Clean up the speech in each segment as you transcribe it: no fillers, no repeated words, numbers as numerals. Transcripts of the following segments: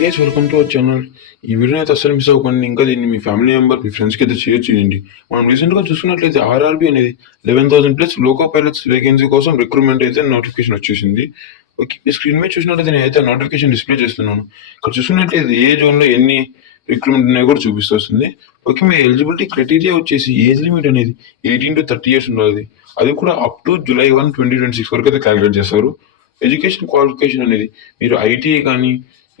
Guys welcome to our channel. ఈ వీడియోని అయితే అస్సలు మిస్ అవ్వకండి. ఇంకా దీన్ని మీ ఫ్యామిలీ మెంబర్, మీ ఫ్రెండ్స్కి అయితే షేర్ చేయండి. మనం రీసెంట్గా చూసుకున్నట్లయితే ఆర్ఆర్బీ అనేది 11,000+ లోకో పైలట్స్ వేకెన్సీ కోసం రిక్రూట్మెంట్ అయితే నోటిఫికేషన్ వచ్చేసింది. ఓకే, మీ స్క్రీన్ మీద చూసినట్లయితే నేనైతే నోటిఫికేషన్ డిస్ప్లే చేస్తున్నాను. ఇక్కడ చూసుకున్నట్లయితే ఏ జోన్లో ఎన్ని రిక్రూట్మెంట్ ఉన్నాయో కూడా చూపిస్తుంది. ఓకే, మీ ఎలిజిబిలిటీ క్రైటీరియా వచ్చేసి ఏజ్ లిమిట్ అనేది 18 to 30 years ఉండాలి. అది కూడా అప్ టు July 1, 2026 వరకు అయితే క్యాలిక్యులేట్ చేస్తారు. ఎడ్యుకేషన్ క్వాలిఫికేషన్ అనేది మీరు ఐటీఐ కానీ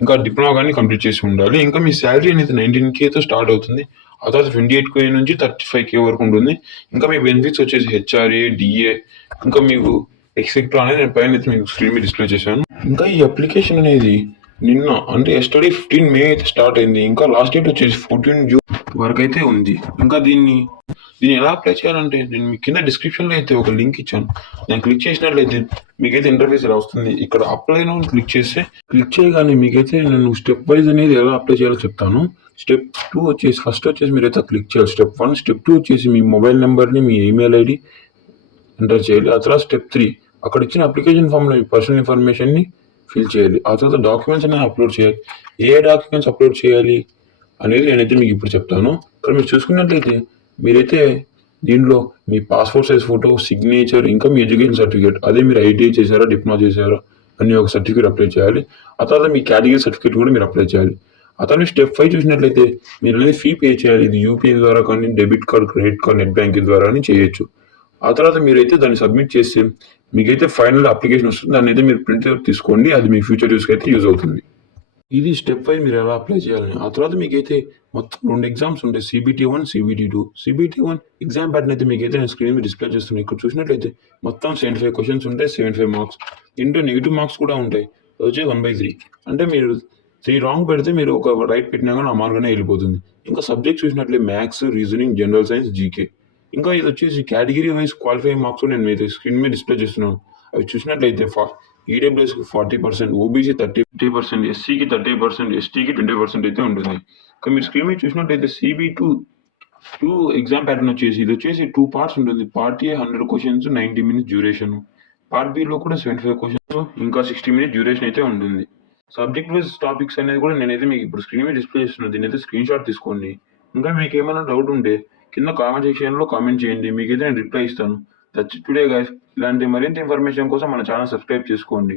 ఇంకా డిప్లొమా కానీ కంప్లీట్ చేసి ఉండాలి. ఇంకా మీ శాలరీ అనేది 19Kతో స్టార్ట్ అవుతుంది. ఆ తర్వాత 28K నుంచి 35K వరకు ఉంటుంది. ఇంకా మీ బెనిఫిట్స్ వచ్చేసి హెచ్ఆర్ఏ, డిఏ, ఇంకా మీకు ఎక్సెట్రా అనేది నేను పైన అయితే మీకు స్క్రీన్ మీద డిస్ప్లే చేశాను. ఇంకా ఈ అప్లికేషన్ అనేది నిన్న అంటే ఎస్టర్డే 15 May అయితే స్టార్ట్ అయింది. ఇంకా లాస్ట్ డేట్ వచ్చేసి 14 June వరకు అయితే ఉంది. ఇంకా దీన్ని ఎలా అప్లై చేయాలంటే నేను మీ కింద డిస్క్రిప్షన్లో అయితే ఒక లింక్ ఇచ్చాను. నేను క్లిక్ చేసినట్లయితే మీకైతే ఇంటర్ఫేస్ ఇలా వస్తుంది. ఇక్కడ అప్లై నౌ క్లిక్ చేయగానే మీకైతే నేను స్టెప్ వైజ్ అనేది ఎలా అప్లై చేయాలో చెప్తాను. స్టెప్ 2 వచ్చేసి ఫస్ట్ వచ్చేసి మీరైతే క్లిక్ చేయాలి స్టెప్ 1. స్టెప్ 2 వచ్చేసి మీ మొబైల్ నెంబర్ని, మీ ఈమెయిల్ ఐడి ఎంటర్ చేయాలి. ఆ తర్వాత స్టెప్ 3 అక్కడ ఇచ్చిన అప్లికేషన్ ఫామ్లో మీ పర్సనల్ ఇన్ఫర్మేషన్ని ఫిల్ చేయాలి. ఆ తర్వాత డాక్యుమెంట్స్ అనేది అప్లోడ్ చేయాలి. ఏ డాక్యుమెంట్స్ అప్లోడ్ చేయాలి అనేది నేనైతే మీకు ఇప్పుడు చెప్తాను. ఇక్కడ మీరు చూసుకున్నట్లయితే మీరైతే దీనిలో మీ పాస్పోర్ట్ సైజ్ ఫోటో, సిగ్నేచర్, ఇంకా మీ ఎడ్యుకేషన్ సర్టిఫికేట్, అదే మీరు ఐటీఐ చేశారా, డిప్లొమా చేశారా అని ఒక సర్టిఫికేట్ అప్లై చేయాలి. ఆ తర్వాత మీ కేటగిరీ సర్టిఫికేట్ కూడా మీరు అప్లై చేయాలి. ఆ తర్వాత స్టెప్ 5 చూసినట్లయితే మీరు అనేది ఫీ పే చేయాలి. ఇది యూపీఐ ద్వారా కానీ, debit card, credit card, net banking ద్వారా కానీ చేయొచ్చు. ఆ తర్వాత మీరైతే దాన్ని సబ్మిట్ చేస్తే మీకైతే ఫైనల్ అప్లికేషన్ వస్తుంది. దాన్ని అయితే మీరు ప్రింట్ తీసుకోండి. అది మీ ఫ్యూచర్ యూస్కి అయితే యూజ్ అవుతుంది. ఇది స్టెప్ 5 మీరు ఎలా అప్లై చేయాలని. ఆ తర్వాత మీకైతే మొత్తం 2 ఎగ్జామ్స్ ఉంటాయి, CBT1, CBT2. CBT1 exam pattern అయితే మీకైతే నేను స్క్రీన్ మీద డిస్ప్లే చేస్తున్నాను. ఇక్కడ చూసినట్లయితే మొత్తం 75 క్వశ్చన్స్ ఉంటాయి, 75 మార్క్స్. ఇంటూ నెగిటివ్ మార్క్స్ కూడా ఉంటాయి, వచ్చి 1/3. అంటే మీరు 3 రాంగ్ పెడితే మీరు ఒక రైట్ పెట్టినా కానీ ఆ మార్క్ అనేది వెళ్ళిపోతుంది. ఇంకా సబ్జెక్ట్ చూసినట్లయితే maths, reasoning, general science, GK. ఇంకా ఇది వచ్చేసి కేటగిరీ వైజ్ క్వాలిఫై మార్క్స్ నేను మీతో స్క్రీన్ మీద డిస్ప్లే చేస్తున్నాను. అవి చూసినట్లయితే ఈడబ్ల్యూఎస్కి 40%, ఓబీసీ 30%, ఎస్సీకి 30%, ఎస్టీకి 20% అయితే ఉంటుంది. ఇంకా మీరు స్క్రీన్ మీద చూసినట్లయితే CB2 ఎగ్జామ్ ప్యాటర్న్ వచ్చేసి ఇది వచ్చేసి 2 parts ఉంటుంది. Part A 100 questions, 90 minutes duration. Part below కూడా 75 క్వశ్చన్స్, ఇంకా 60 minutes డ్యూరేషన్ అయితే ఉంటుంది. సబ్జెక్ట్ వైజ్ టాపిక్స్ అనేది కూడా నేనైతే మీకు ఇప్పుడు స్క్రీన్ మీద డిస్ప్లే చేస్తున్నాను. దీని అయితే స్క్రీన్ షాట్ తీసుకోండి. ఇంకా మీకు ఏమైనా డౌట్ ఉంటే కింద కామెంట్ సెక్షన్లో కామెంట్ చేయండి, మీకైతే నేను రిప్లై ఇస్తాను. That's it today guys. ఇలాంటి మరింత ఇన్ఫర్మేషన్ కోసం మన ఛానల్ సబ్స్క్రైబ్ చేసుకోండి.